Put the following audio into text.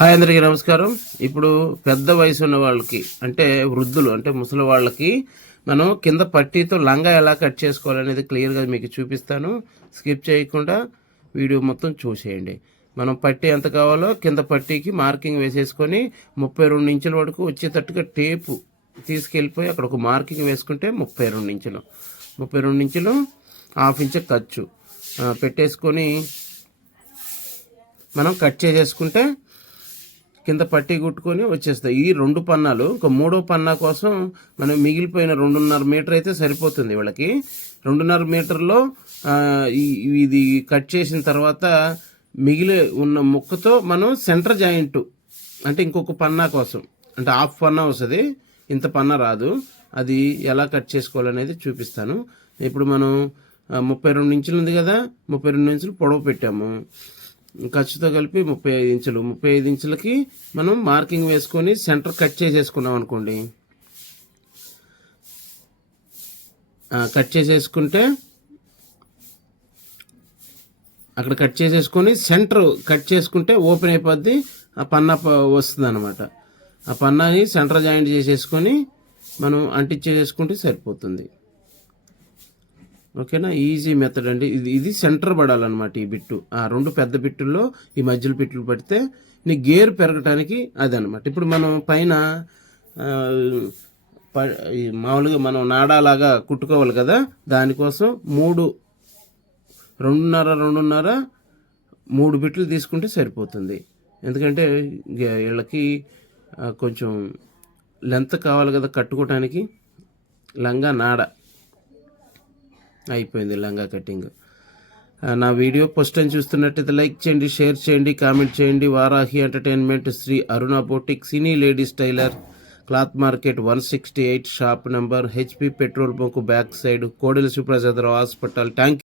Hi అందరికీ నమస్కారం. ఇప్పుడు పెద్ద వయసు ఉన్న వాళ్ళకి అంటే వృద్ధులు అంటే ముసలి వాళ్ళకి మనం కింద పట్టీతో లంగా ఎలా కట్ చేసుకోవాలనేది క్లియర్గా మీకు చూపిస్తాను. స్కిప్ చేయకుండా వీడియో మొత్తం చూసేయండి. మనం పట్టీ ఎంత కావాలో కింద పట్టీకి మార్కింగ్ వేసేసుకొని ముప్పై రెండు ఇంచుల వరకు వచ్చేటట్టుగా టేపు తీసుకెళ్ళిపోయి అక్కడ ఒక మార్కింగ్ వేసుకుంటే ముప్పై రెండు ఇంచులు. ముప్పై రెండు ఇంచులు హాఫ్ ఇంచ్ ఖర్చు. పెట్టేసుకొని మనం కట్ చేసేసుకుంటే కింద పట్టి కుట్టుకొని వచ్చేస్తాయి. ఈ రెండు పన్నాలు ఒక మూడో పన్నా కోసం మనం మిగిలిపోయిన రెండున్నర మీటర్ అయితే సరిపోతుంది వీళ్ళకి. రెండున్నర మీటర్లో ఇది కట్ చేసిన తర్వాత మిగిలి ఉన్న ముక్కతో మనం సెంటర్ జాయింట్ అంటే ఇంకొక పన్నా కోసం అంటే హాఫ్ పన్నా వస్తుంది. ఇంత పన్నా రాదు. అది ఎలా కట్ చేసుకోవాలనేది చూపిస్తాను. ఇప్పుడు మనం ముప్పై రెండు ఇంచులు ఉంది కదా ముప్పై రెండు ఇంచులు పొడవు పెట్టాము. ఖర్చుతో కలిపి ముప్పై ఐదు ఇంచులు. ముప్పై ఐదు ఇంచులకి మనం మార్కింగ్ వేసుకొని సెంటర్ కట్ చేసేసుకున్నాం అనుకోండి. కట్ చేసేసుకుంటే అక్కడ కట్ చేసేసుకొని సెంటర్ కట్ చేసుకుంటే ఓపెన్ అయిపోద్ది. ఆ పన్నా వస్తుంది అనమాట ఆ పన్నాని సెంటర్ జాయింట్ చేసేసుకొని మనం అంటించేసుకుంటే సరిపోతుంది. ఓకేనా? ఈజీ మెథడ్ అండి. ఇది ఇది సెంటర్ పడాలన్నమాట ఈ బిట్టు. ఆ రెండు పెద్ద బిట్టుల్లో ఈ మధ్యలో బిట్లు పడితే నీ గేర్ పెరగటానికి అదనమాట ఇప్పుడు మనం పైన ప- మామూలుగా మనం నాడాలాగా కుట్టుకోవాలి కదా? దానికోసం మూడు రెండున్నర రెండున్నర మూడు బిట్లు తీసుకుంటే సరిపోతుంది. ఎందుకంటే వీళ్ళకి కొంచెం లెంత్ కావాలి కదా కట్టుకోవటానికి లంగా నాడ. అయిపోయింది లంగా కటింగ్. నా వీడియో ఫస్ట్ టైం చూస్తున్నట్టయితే లైక్ చేయండి షేర్ చేయండి కామెంట్ చేయండి. Varahi entertainment Shri Aruna boutique cine ladies tailor cloth market one sixty eight shop number HP petrol bunk back side Kodela Suprasadarao hospital. Thank